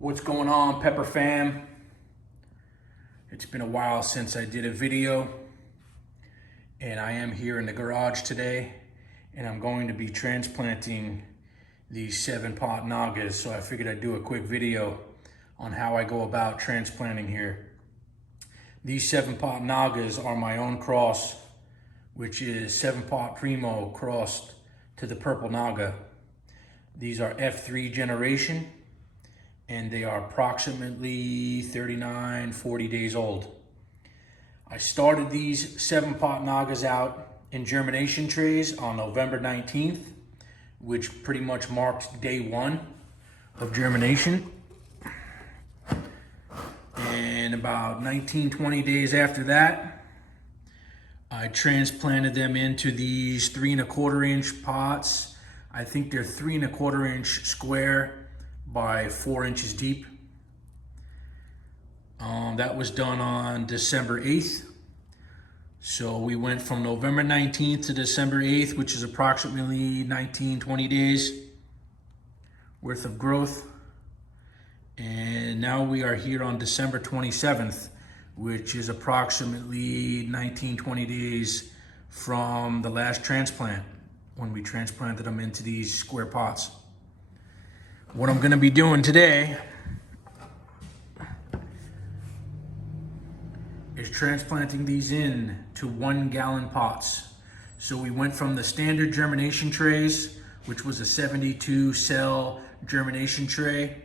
What's going on, Pepper fam? It's been a while since I did a video, and I am here in the garage today, and I'm going to be transplanting these 7-pot Nagas, so I figured I'd do a quick video on how I go about transplanting here. These 7-pot Nagas are my own cross, which is 7-pot Primo crossed to the purple Naga. These are F3 generation, and they are approximately 39-40 days old. I started these 7-pot Nagas out in germination trays on November 19th, which pretty much marked day 1 of germination. And about 19-20 days after that, I transplanted them into these 3¼ inch pots. I think they're 3¼ inch square by 4 inches deep. That was done on December 8th. So we went from November 19th to December 8th, which is approximately 19-20 days worth of growth. And now we are here on December 27th, which is approximately 19-20 days from the last transplant, when we transplanted them into these square pots. What I'm gonna be doing today is transplanting these in to 1-gallon pots. So we went from the standard germination trays, which was a 72 cell germination tray,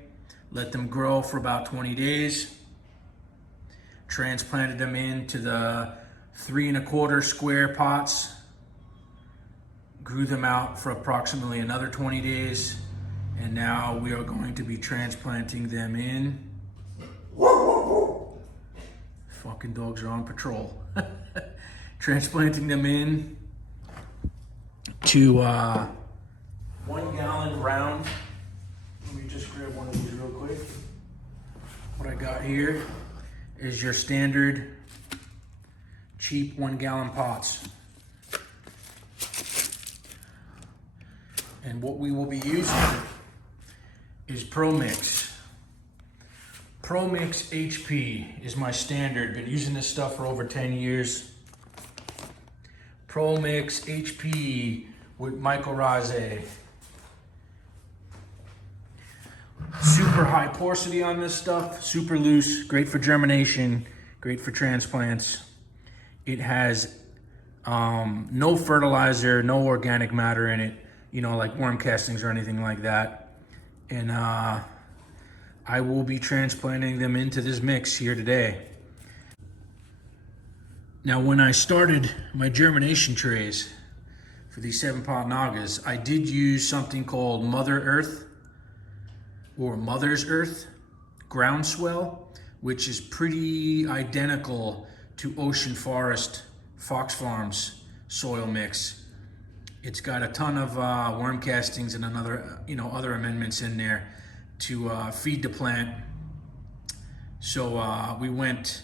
let them grow for about 20 days, transplanted them into the 3¼ square pots, grew them out for approximately another 20 days, and now we are going to be transplanting them in. Fucking dogs are on patrol. Transplanting them in to 1 gallon round. Let me just grab one of these real quick. What I got here is your standard cheap 1-gallon pots. And what we will be using is Pro Mix. Pro Mix HP is my standard. Been using this stuff for over 10 years. Pro Mix HP with mycorrhizae. Super high porosity on this stuff, super loose, great for germination, great for transplants. It has no fertilizer, no organic matter in it, you know, like worm castings or anything like that. And I will be transplanting them into this mix here today. Now, when I started my germination trays for these 7-pot Nagas, I did use something called Mother Earth or Mother's Earth groundswell, which is pretty identical to Ocean Forest Fox Farms soil mix. It's got a ton of worm castings and other amendments in there to feed the plant. So we went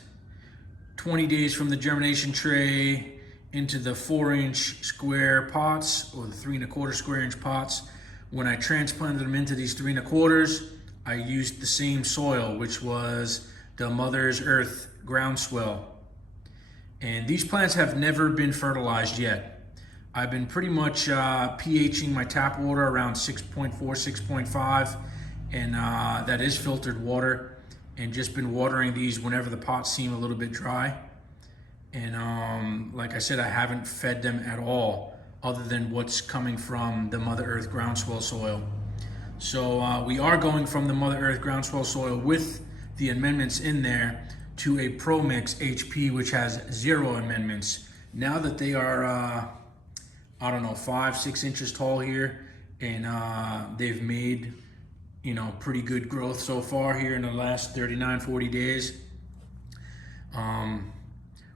20 days from the germination tray into the 4-inch square pots, or the 3¼ square inch pots. When I transplanted them into these 3¼ I used the same soil, which was the Mother's Earth groundswell. And these plants have never been fertilized yet. I've been pretty much pHing my tap water around 6.4, 6.5, and that is filtered water, and just been watering these whenever the pots seem a little bit dry. And like I said, I haven't fed them at all other than what's coming from the Mother Earth groundswell soil. So we are going from the Mother Earth groundswell soil with the amendments in there to a Pro Mix HP, which has 0 amendments. Now that they are I don't know, 5-6 inches tall here, and they've made, you know, pretty good growth so far here in the last 39-40 days.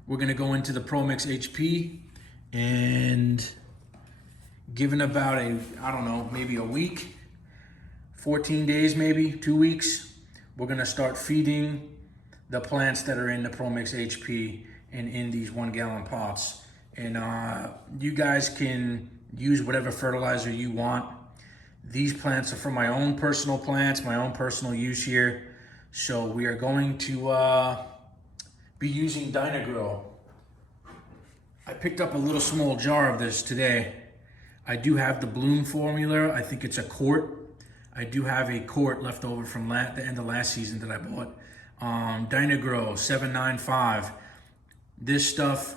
We're gonna go into the Pro Mix HP, and given about I don't know, maybe a week, 14 days maybe, 2 weeks, we're gonna start feeding the plants that are in the Pro Mix HP and in these 1-gallon pots. And you guys can use whatever fertilizer you want. These plants are for my own personal plants, my own personal use here. So we are going to be using Dynagrow. I picked up a little small jar of this today. I do have the bloom formula. I think it's a quart. I do have a quart left over from the end of last season that I bought. Dynagrow 795. This stuff,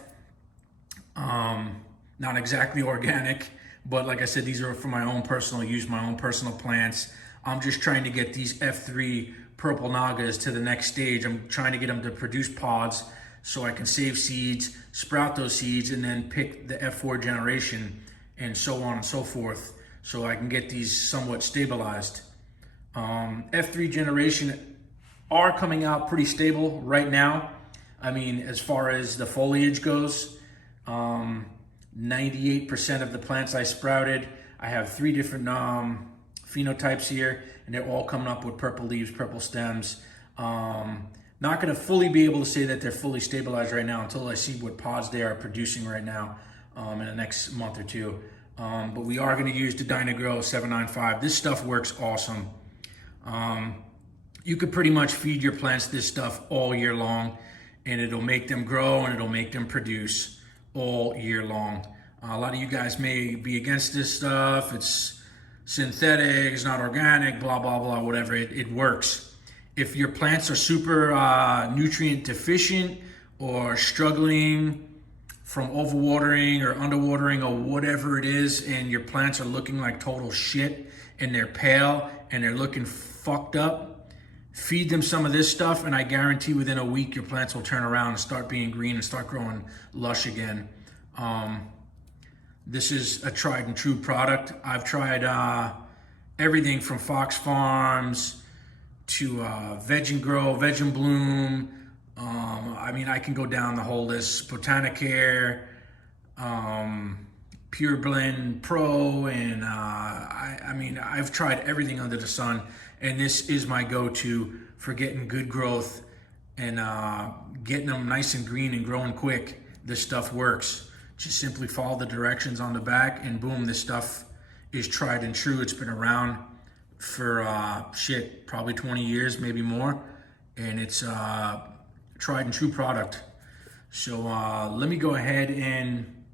not exactly organic, but like I said, these are for my own personal use, my own personal plants. I'm just trying to get these F3 purple Nagas to the next stage. I'm trying to get them to produce pods so I can save seeds, sprout those seeds, and then pick the F4 generation and so on and so forth, so I can get these somewhat stabilized. F3 generation are coming out pretty stable right now. I mean, as far as the foliage goes, 98% of the plants I sprouted, I have 3 different phenotypes here, and they're all coming up with purple leaves, purple stems. Not going to fully be able to say that they're fully stabilized right now until I see what pods they are producing right now in the next month or two. But we are going to use the Dynagrow 795. This stuff works awesome. You could pretty much feed your plants this stuff all year long, and it'll make them grow and it'll make them produce all year long. A lot of you guys may be against this stuff. It's synthetic, it's not organic, blah, blah, blah, whatever. It works. If your plants are super nutrient deficient or struggling from overwatering or underwatering or whatever it is, and your plants are looking like total shit and they're pale and they're looking fucked up, feed them some of this stuff, and I guarantee within a week your plants will turn around and start being green and start growing lush again. This is a tried and true product. I've tried everything from Fox Farms to Veg and Grow, Veg and Bloom. I mean, I can go down the whole list. Botanicare, Pure Blend Pro, and I mean, I've tried everything under the sun, and this is my go-to for getting good growth and getting them nice and green and growing quick. This stuff works. Just simply follow the directions on the back, and boom, this stuff is tried and true. It's been around for probably 20 years, maybe more, and it's tried and true product. So let me go ahead and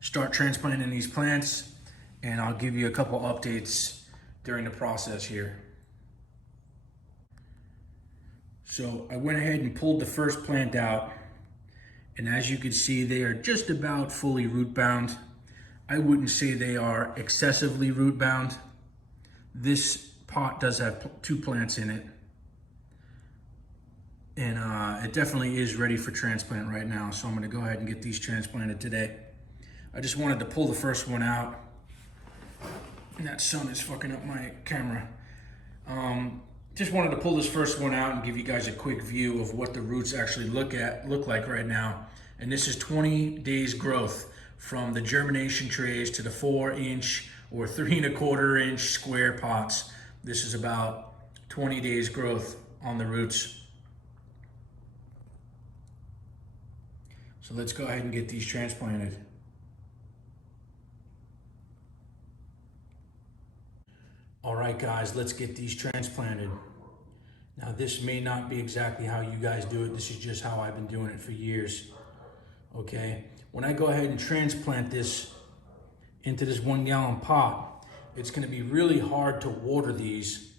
start transplanting these plants, and I'll give you a couple updates during the process here. So I went ahead and pulled the first plant out, and as you can see, they are just about fully root bound. I wouldn't say they are excessively root bound. This pot does have 2 plants in it, and it definitely is ready for transplant right now. So I'm going to go ahead and get these transplanted today. I just wanted to pull the first one out, and that sun is fucking up my camera. Just wanted to pull this first one out and give you guys a quick view of what the roots actually look like right now. And this is 20 days growth from the germination trays to the 4-inch or 3 1/4 inch square pots. This is about 20 days growth on the roots. So let's go ahead and get these transplanted. All right, guys, let's get these transplanted. Now, this may not be exactly how you guys do it. This is just how I've been doing it for years, okay? When I go ahead and transplant this into this 1-gallon pot, it's gonna be really hard to water these,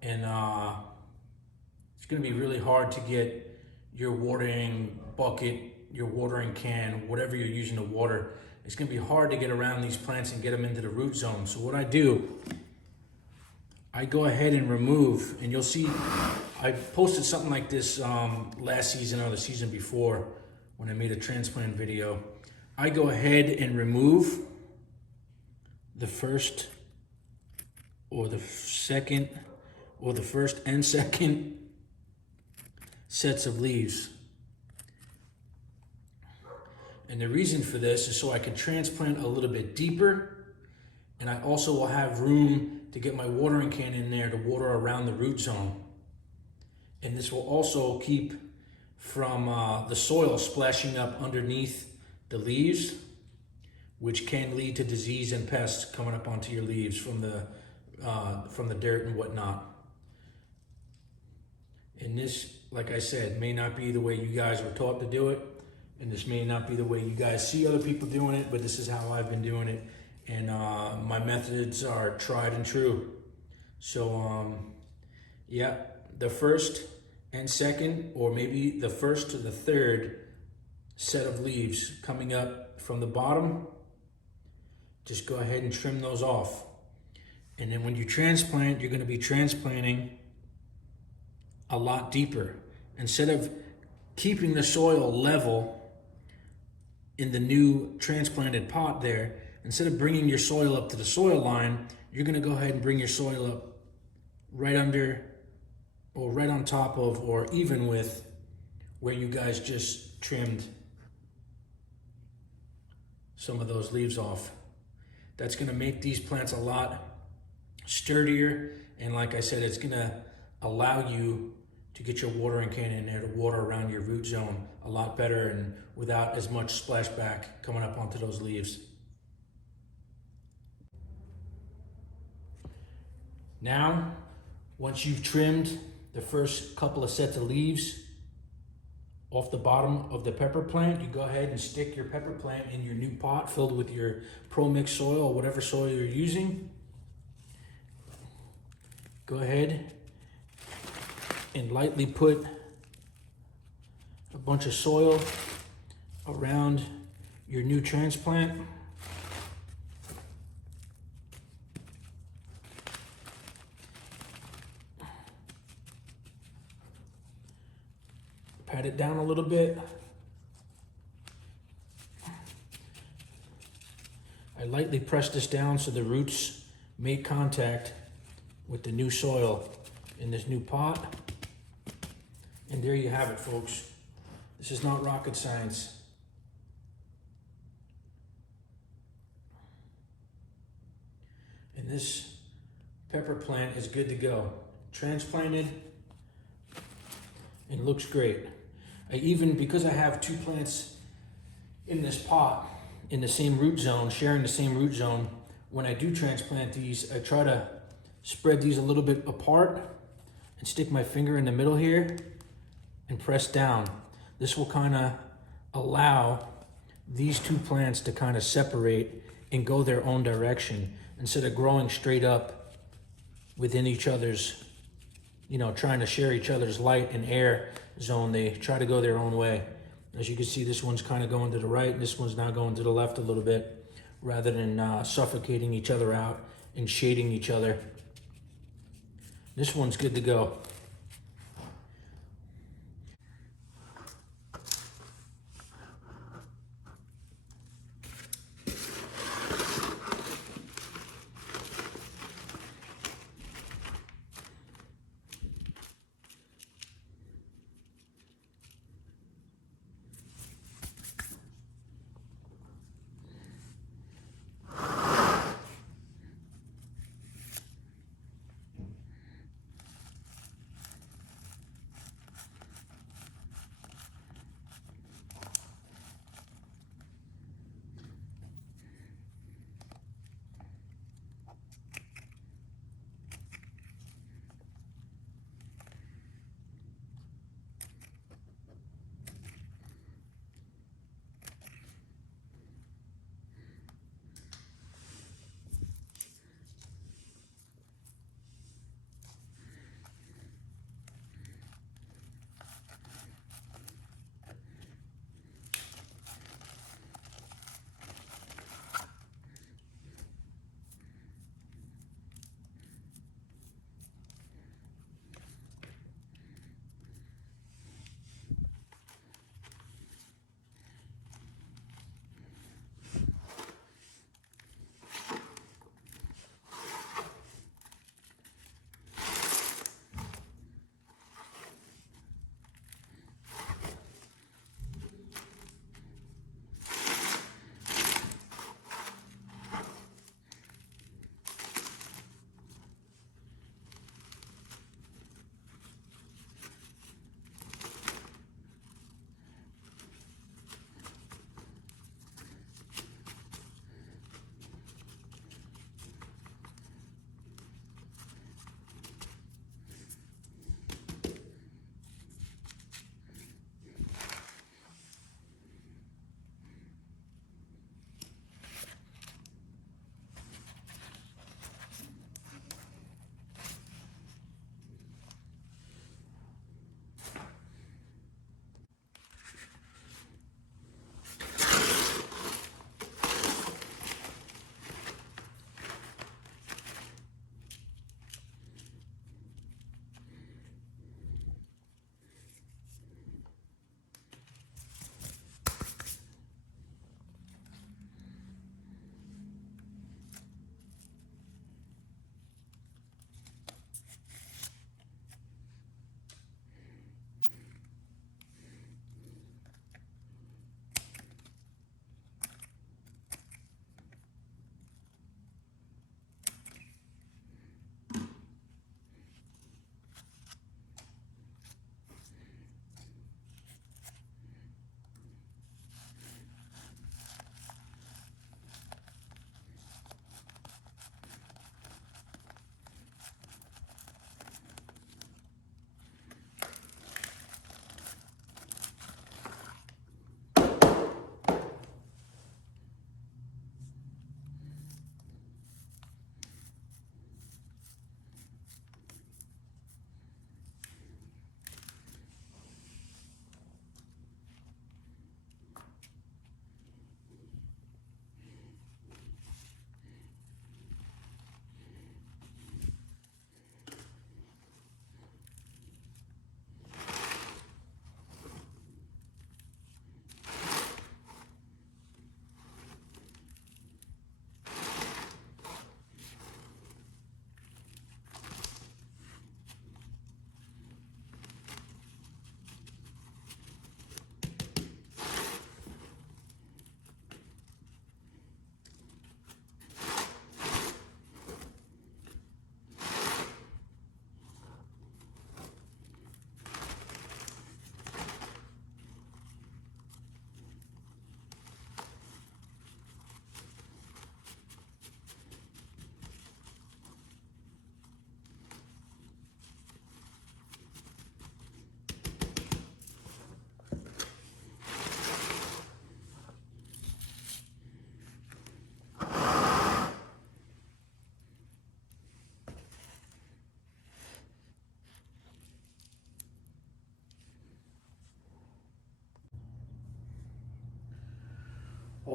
and it's gonna be really hard to get your watering bucket, your watering can, whatever you're using to water. It's gonna be hard to get around these plants and get them into the root zone. So what I do, I go ahead and remove, and you'll see I posted something like this last season or the season before when I made a transplant video. I go ahead and remove the first or the second or the first and second sets of leaves. And the reason for this is so I can transplant a little bit deeper, and I also will have room to get my watering can in there to water around the root zone. And this will also keep from the soil splashing up underneath the leaves, which can lead to disease and pests coming up onto your leaves from the from the dirt and whatnot. And this, like I said, may not be the way you guys were taught to do it, and this may not be the way you guys see other people doing it, but this is how I've been doing it, and my methods are tried and true. So yeah, the first and second, or maybe the first to the third set of leaves coming up from the bottom, just go ahead and trim those off. And then when you transplant, you're going to be transplanting a lot deeper. Instead of keeping the soil level in the new transplanted pot there, instead of bringing your soil up to the soil line, you're going to go ahead and bring your soil up right under, or right on top of, or even with where you guys just trimmed some of those leaves off. That's going to make these plants a lot sturdier, and like I said, it's going to allow you to get your watering can in there to water around your root zone a lot better and without as much splashback coming up onto those leaves. Now, once you've trimmed the first couple of sets of leaves off the bottom of the pepper plant, you go ahead and stick your pepper plant in your new pot filled with your Pro Mix soil or whatever soil you're using. Go ahead and lightly put a bunch of soil around your new transplant. Pat it down a little bit. I lightly press this down so the roots make contact with the new soil in this new pot. And there you have it, folks. This is not rocket science. And this pepper plant is good to go. Transplanted and looks great. I even, because I have two plants in this pot in the same root zone, sharing the same root zone, when I do transplant these, I try to spread these a little bit apart and stick my finger in the middle here and press down. This will kind of allow these two plants to kind of separate and go their own direction instead of growing straight up within each other's, you know, trying to share each other's light and air zone. They try to go their own way. As you can see, this one's kind of going to the right and this one's now going to the left a little bit, rather than suffocating each other out and shading each other. This one's good to go.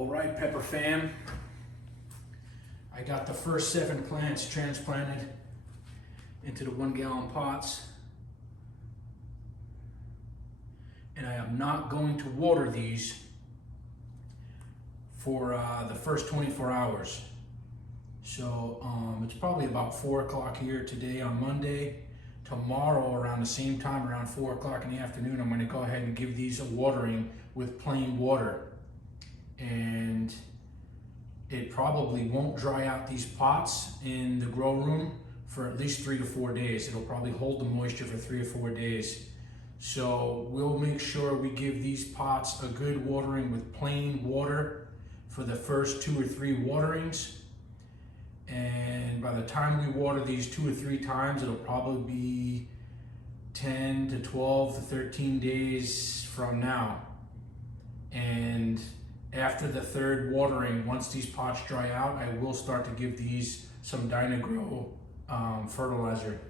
All right, Pepper fam. I got the first 7 plants transplanted into the 1-gallon pots. And I am not going to water these for the first 24 hours. So it's probably about 4 o'clock here today on Monday. Tomorrow around the same time, around 4 o'clock in the afternoon, I'm going to go ahead and give these a watering with plain water. And it probably won't dry out these pots in the grow room for at least 3 to 4 days. It'll probably hold the moisture for 3 or 4 days. So we'll make sure we give these pots a good watering with plain water for the first 2 or 3 waterings. And by the time we water these 2 or 3 times, it'll probably be 10 to 12 to 13 days from now. And after the 3rd watering, once these pots dry out, I will start to give these some Dynagrow fertilizer.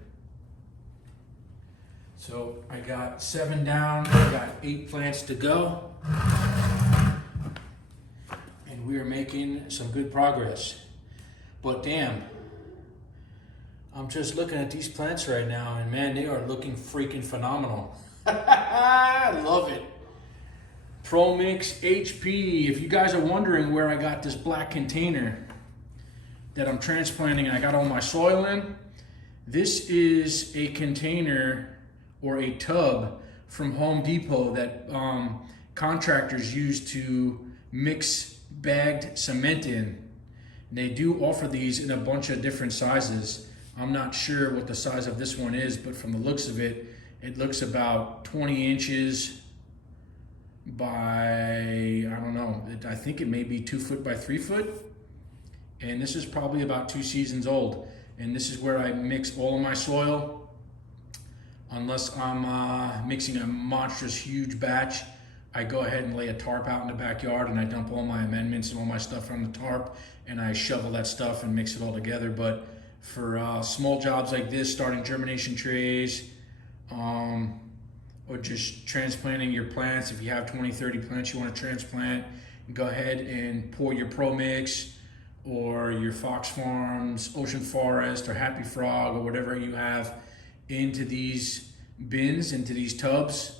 So I got 7 down, I got 8 plants to go. And we are making some good progress. But damn, I'm just looking at these plants right now and man, they are looking freaking phenomenal. I love it. ProMix HP. If you guys are wondering where I got this black container that I'm transplanting and I got all my soil in, this is a container or a tub from Home Depot that contractors use to mix bagged cement in. They do offer these in a bunch of different sizes. I'm not sure what the size of this one is, but from the looks of it, it looks about 20 inches by, I don't know, I think it may be 2 foot by 3 foot. And this is probably about 2 seasons old. And this is where I mix all of my soil. Unless I'm mixing a monstrous huge batch, I go ahead and lay a tarp out in the backyard and I dump all my amendments and all my stuff on the tarp and I shovel that stuff and mix it all together. But for small jobs like this, starting germination trays, or just transplanting your plants, if you have 20, 30 plants you want to transplant, go ahead and pour your ProMix or your Fox Farms, Ocean Forest, or Happy Frog, or whatever you have into these bins, into these tubs,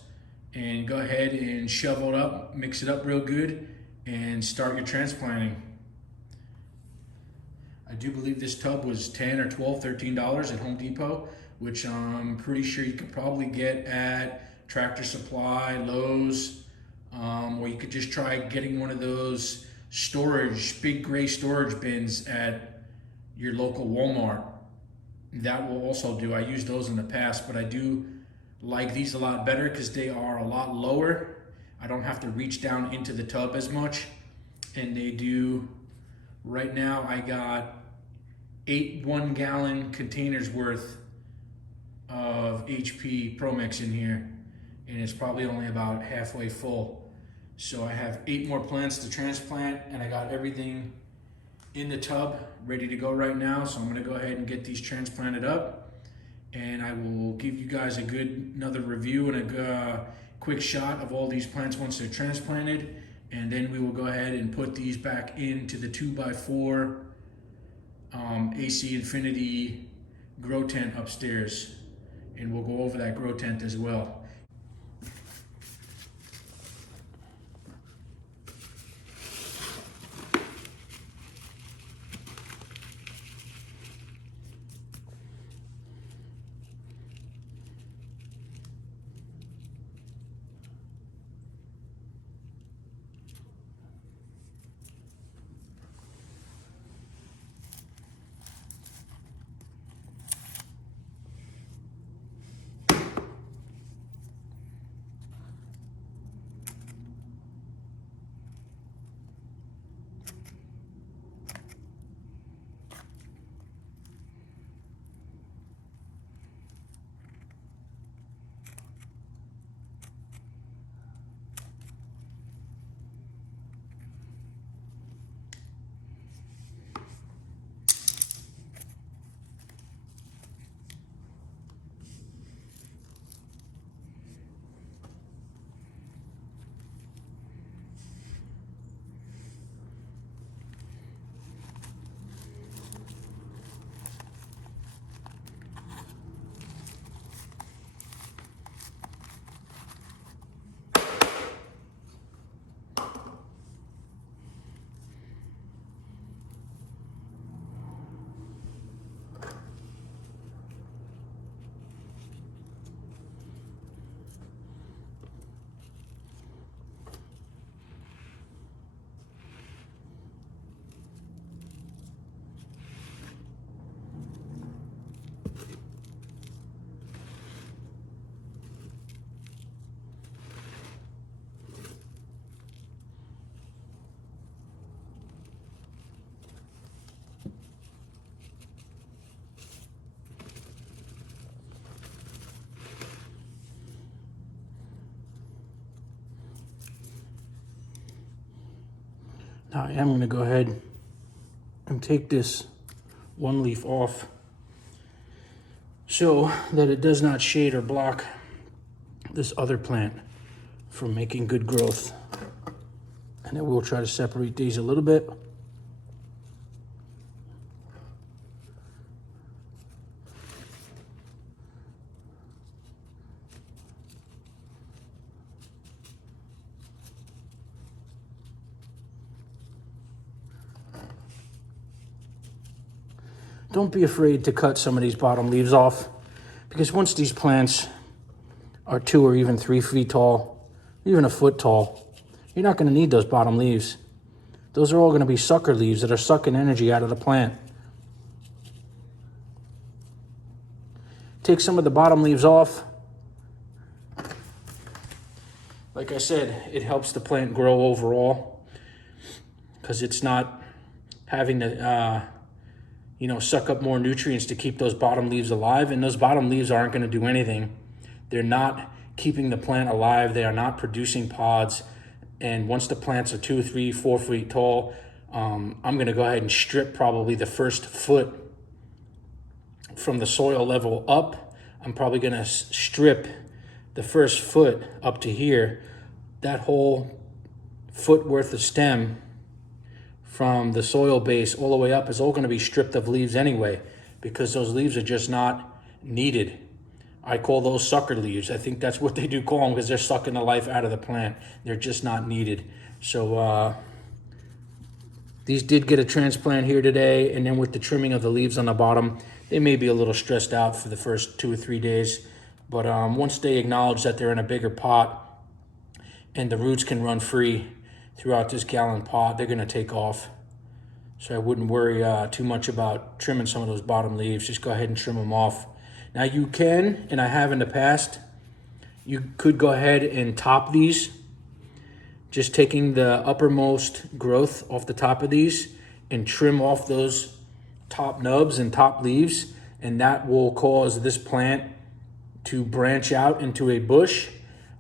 and go ahead and shovel it up, mix it up real good, and start your transplanting. I do believe this tub was $10 or $12, $13 at Home Depot, which I'm pretty sure you could probably get at Tractor Supply, Lowe's, or you could just try getting one of those big gray storage bins at your local Walmart. That will also do. I used those in the past, but I do like these a lot better because they are a lot lower. I don't have to reach down into the tub as much. And they do, right now I got 8 1-gallon containers worth of HP ProMix in here. And it's probably only about halfway full. So I have 8 more plants to transplant and I got everything in the tub ready to go right now. So I'm gonna go ahead and get these transplanted up and I will give you guys another review and a quick shot of all these plants once they're transplanted. And then we will go ahead and put these back into the 2x4 AC Infinity grow tent upstairs. And we'll go over that grow tent as well. Now I am going to go ahead and take this one leaf off so that it does not shade or block this other plant from making good growth. And I will try to separate these a little bit. Don't be afraid to cut some of these bottom leaves off, because once these plants are 2 or even 3 feet tall, even a foot tall, you're not going to need those bottom leaves. Those are all going to be sucker leaves that are sucking energy out of the plant. Take some of the bottom leaves off. Like I said, it helps the plant grow overall because it's not having to suck up more nutrients to keep those bottom leaves alive. And those bottom leaves aren't going to do anything. They're not keeping the plant alive. They are not producing pods. And once the plants are 2, 3, 4 feet tall, I'm going to go ahead and strip probably the first foot from the soil level up. I'm probably going to strip the first foot up to here. That whole foot worth of stem from the soil base all the way up is all going to be stripped of leaves anyway, because those leaves are just not needed. I call those sucker leaves. I think that's what they do call them, because they're sucking the life out of the plant. They're just not needed. So these did get a transplant here today, and then with the trimming of the leaves on the bottom, they may be a little stressed out for the first 2 or 3 days. But once they acknowledge that they're in a bigger pot and the roots can run free throughout this gallon pot, they're going to take off. So I wouldn't worry too much about trimming some of those bottom leaves. Just go ahead and trim them off. Now you can, and I have in the past, you could go ahead and top these, just taking the uppermost growth off the top of these and trim off those top nubs and top leaves, and that will cause this plant to branch out into a bush.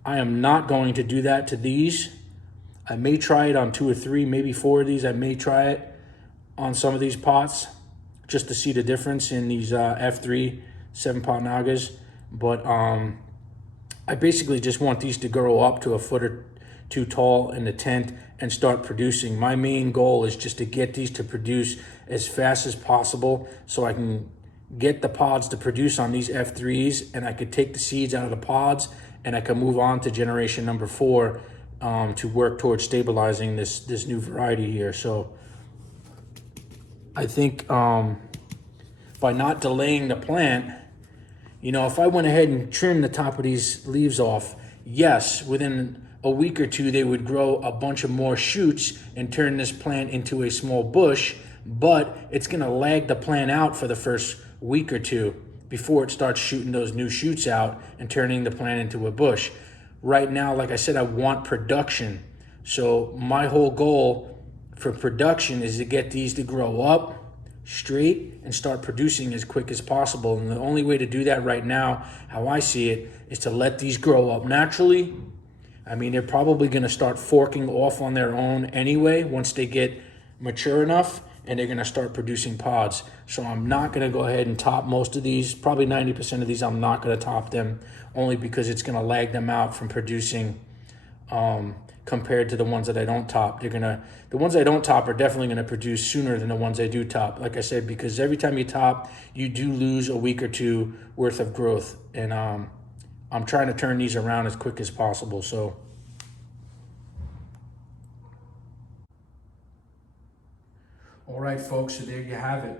I am not going to do that to these. I may try it on 2 or 3, maybe 4 of these. I may try it on some of these pots just to see the difference in these F3 7-pot Nagas. But I basically just want these to grow up to a foot or 2 tall in the tent and start producing. My main goal is just to get these to produce as fast as possible so I can get the pods to produce on these F3s, and I could take the seeds out of the pods and I can move on to generation number 4 to work towards stabilizing this new variety here. So I think by not delaying the plant, if I went ahead and trimmed the top of these leaves off, yes, within a week or 2, they would grow a bunch of more shoots and turn this plant into a small bush, but it's going to lag the plant out for the first week or 2 before it starts shooting those new shoots out and turning the plant into a bush. Right now, like I said, I want production. So my whole goal for production is to get these to grow up straight and start producing as quick as possible. And the only way to do that right now, how I see it, is to let these grow up naturally. I mean, they're probably going to start forking off on their own anyway once they get mature enough, and they're going to start producing pods. So I'm not going to go ahead and top most of these. Probably 90% of these I'm not going to top them, only because it's going to lag them out from producing compared to the ones that I don't top. The ones I don't top are definitely going to produce sooner than the ones I do top. Like I said, because every time you top, you do lose a week or 2 worth of growth. And I'm trying to turn these around as quick as possible. So all right, folks, so there you have it.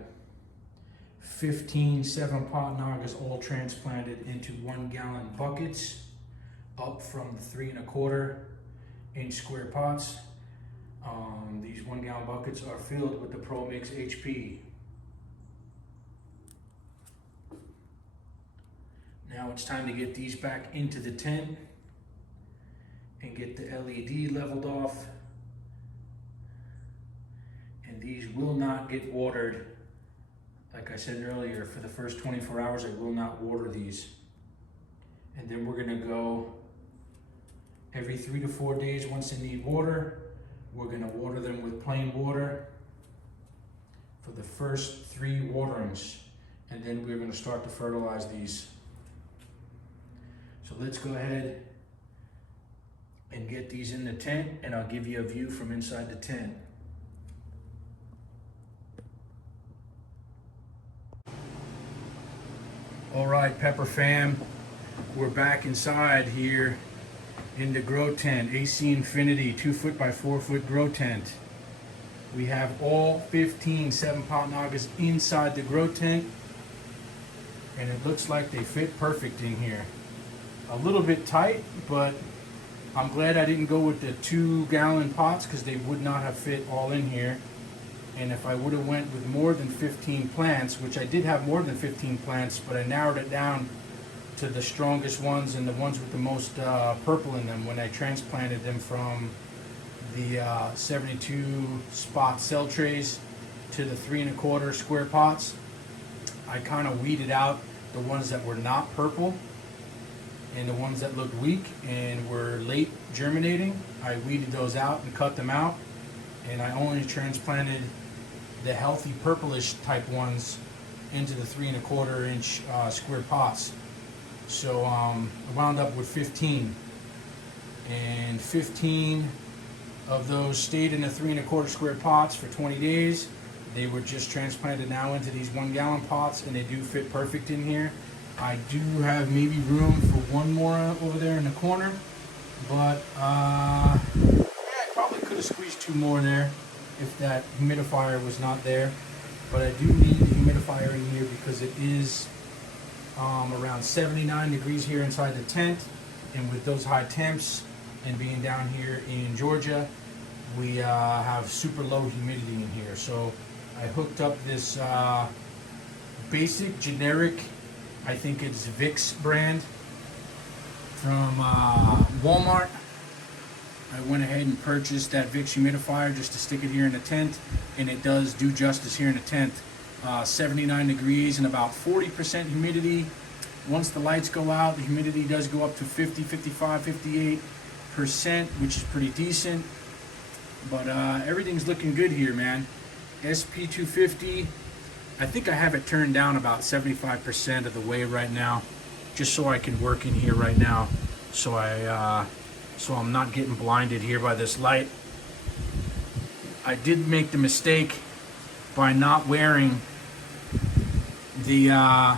15 7-pot Nagas all transplanted into 1-gallon buckets, up from the 3 1/4 inch square pots. These 1-gallon buckets are filled with the Pro Mix HP. Now it's time to get these back into the tent and get the LED leveled off. And these will not get watered. Like I said earlier, for the first 24 hours, I will not water these. And then we're gonna go every 3 to 4 days once they need water. We're going to water them with plain water for the first 3 waterings, and then we're going to start to fertilize these. So let's go ahead and get these in the tent, and I'll give you a view from inside the tent. All right, Pepper fam, we're back inside here in the grow tent, AC Infinity 2 foot by 4 foot grow tent. We have all 15 7-pot Nagas inside the grow tent, and it looks like they fit perfect in here. A little bit tight, but I'm glad I didn't go with the 2-gallon pots because they would not have fit all in here. And if I would have went with more than 15 plants, which I did have more than 15 plants, but I narrowed it down to the strongest ones and the ones with the most purple in them when I transplanted them from the 72 spot cell trays to the 3 1/4 square pots. I kind of weeded out the ones that were not purple and the ones that looked weak and were late germinating. I weeded those out and cut them out, and I only transplanted the healthy purplish type ones into the 3 1/4 inch square pots. So I wound up with 15, and 15 of those stayed in the 3 1/4 square pots for 20 days. They were just transplanted now into these 1-gallon pots, and they do fit perfect in here. I do have maybe room for one more over there in the corner, but yeah, I probably could have squeezed 2 more there if that humidifier was not there. But I do need the humidifier in here because it is around 79 degrees here inside the tent, and with those high temps and being down here in Georgia, we have super low humidity in here. So I hooked up this basic generic, I think it's Vicks brand from Walmart. I went ahead and purchased that Vicks humidifier just to stick it here in the tent, and it does do justice here in the tent. 79 degrees and about 40% humidity. Once the lights go out, the humidity does go up to 50, 55, 58%, which is pretty decent. But everything's looking good here, man. SP250, I think I have it turned down about 75% of the way right now, just so I can work in here right now. So I'm not getting blinded here by this light. I did make the mistake by not wearing the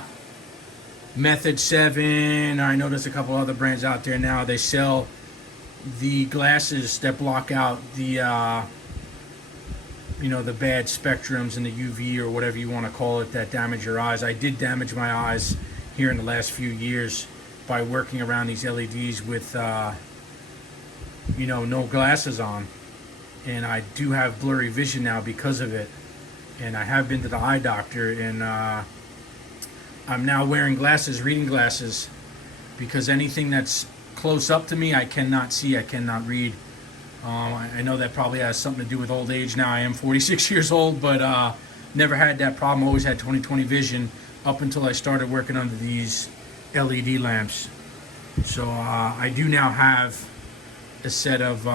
Method 7. I know there's a couple other brands out there now. They sell the glasses that block out the the bad spectrums and the UV or whatever you want to call it that damage your eyes. I did damage my eyes here in the last few years by working around these LEDs with no glasses on, and I do have blurry vision now because of it. And I have been to the eye doctor, and I'm now wearing glasses, reading glasses, because anything that's close up to me I cannot see, I cannot read. I know that probably has something to do with old age now. I am 46 years old, but never had that problem. Always had 20/20 vision up until I started working under these LED lamps. So I do now have a set of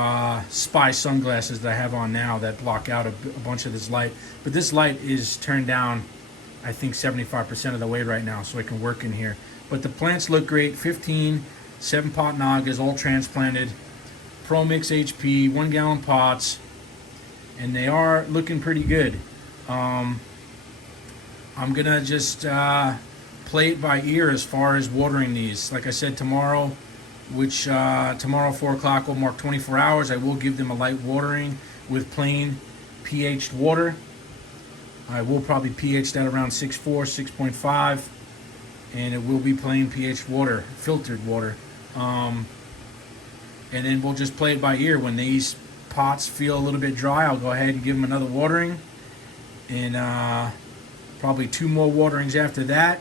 spy sunglasses that I have on now that block out a bunch of this light. But this light is turned down, I think 75% of the way right now, so I can work in here. But the plants look great. 15 7-pot Nagas, all transplanted, Pro Mix HP, 1-gallon pots, and they are looking pretty good. I'm gonna just play it by ear as far as watering these. Like I said, tomorrow, which tomorrow 4 o'clock will mark 24 hours, I will give them a light watering with plain pH'd water. I will probably pH that around 6.4, 6.5, and it will be plain pH water, filtered water. And then we'll just play it by ear. When these pots feel a little bit dry, I'll go ahead and give them another watering, and probably 2 more waterings after that.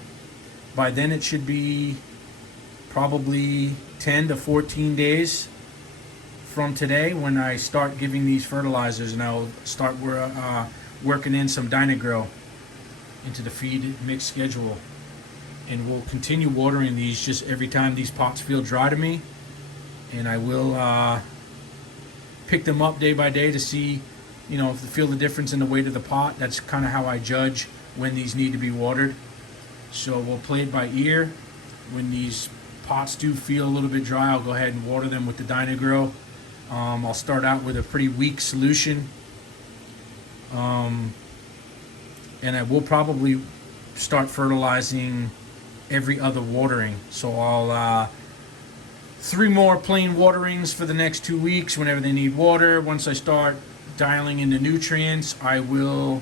By then it should be probably 10 to 14 days from today when I start giving these fertilizers, and I'll start working in some Dynagrow into the feed mix schedule. And we'll continue watering these just every time these pots feel dry to me. And I will pick them up day by day to see, you know, feel the difference in the weight of the pot. That's kind of how I judge when these need to be watered. So we'll play it by ear. When these pots do feel a little bit dry, I'll go ahead and water them with the Dyna-Gro. I'll start out with a pretty weak solution. And I will probably start fertilizing every other watering. So I'll 3 more plain waterings for the next 2 weeks whenever they need water. Once I start dialing in the nutrients, I will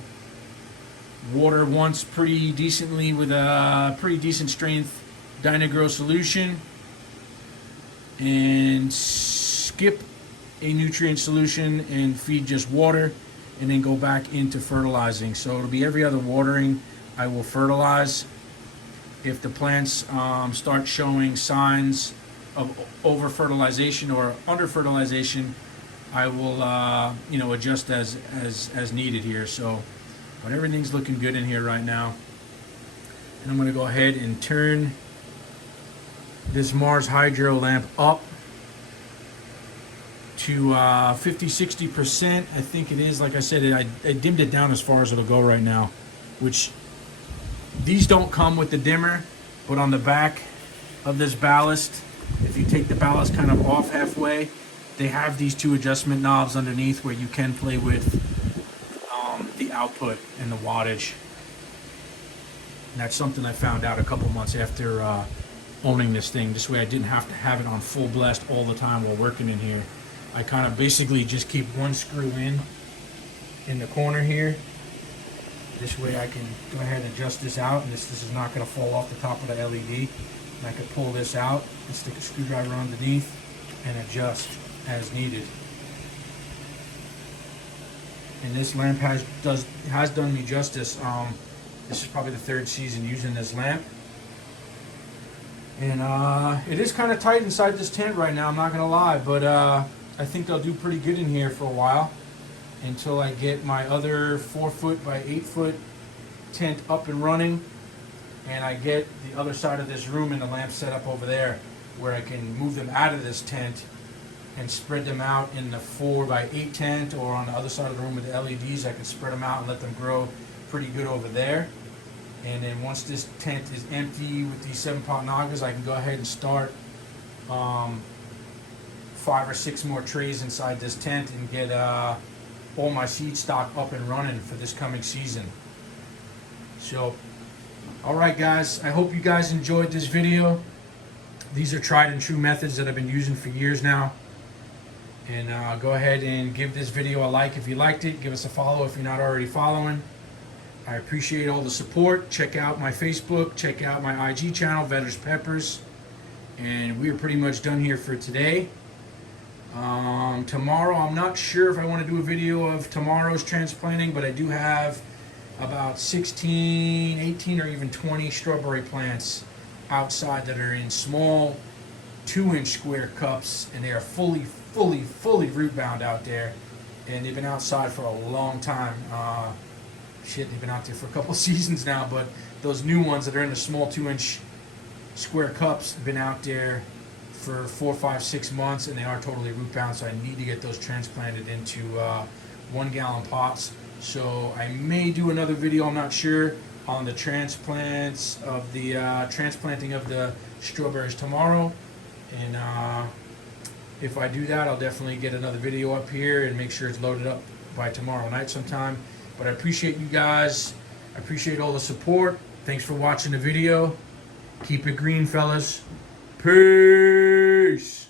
water once pretty decently with a pretty decent strength Dyna-Gro solution, and skip a nutrient solution and feed just water, and then go back into fertilizing. So it'll be every other watering I will fertilize. If the plants start showing signs of over fertilization or under fertilization, I will you know, adjust as needed here. So but everything's looking good in here right now, and I'm going to go ahead and turn this Mars Hydro lamp up to 50-60%. I think it is. Like I said, I dimmed it down as far as it'll go right now, which these don't come with the dimmer, but on the back of this ballast, if you take the ballast kind of off halfway, they have these 2 adjustment knobs underneath where you can play with the output and the wattage. And that's something I found out a couple months after owning this thing. This way I didn't have to have it on full blast all the time while working in here. I kind of basically just keep one screw in the corner here. This way I can go ahead and adjust this out, and this is not going to fall off the top of the LED. And I can pull this out and stick a screwdriver underneath and adjust as needed. And this lamp has done me justice. This is probably the 3rd season using this lamp. And it is kind of tight inside this tent right now, I'm not going to lie, but I think they'll do pretty good in here for a while until I get my other 4-foot by 8-foot tent up and running, and I get the other side of this room and the lamp set up over there where I can move them out of this tent and spread them out in the 4 by 8 tent, or on the other side of the room with the LEDs. I can spread them out and let them grow pretty good over there. And then once this tent is empty with these 7-pot Nagas, I can go ahead and start 5 or 6 more trays inside this tent and get all my seed stock up and running for this coming season. So, alright guys, I hope you guys enjoyed this video. These are tried and true methods that I've been using for years now. And go ahead and give this video a like if you liked it. Give us a follow if you're not already following. I appreciate all the support. Check out my Facebook. Check out my IG channel, Vetter's Peppers. And we are pretty much done here for today. Tomorrow, I'm not sure if I want to do a video of tomorrow's transplanting, but I do have about 16, 18, or even 20 strawberry plants outside that are in small 2-inch square cups, and they are fully root bound out there, and they've been outside for a long time. They've been out there for a couple seasons now, but those new ones that are in the small 2-inch square cups have been out there for 4, 5, 6 months, and they are totally root bound, so I need to get those transplanted into 1-gallon pots. So I may do another video, I'm not sure, on the transplants of the transplanting of the strawberries tomorrow. And if I do that, I'll definitely get another video up here and make sure it's loaded up by tomorrow night sometime. But I appreciate you guys. I appreciate all the support. Thanks for watching the video. Keep it green, fellas. Peace.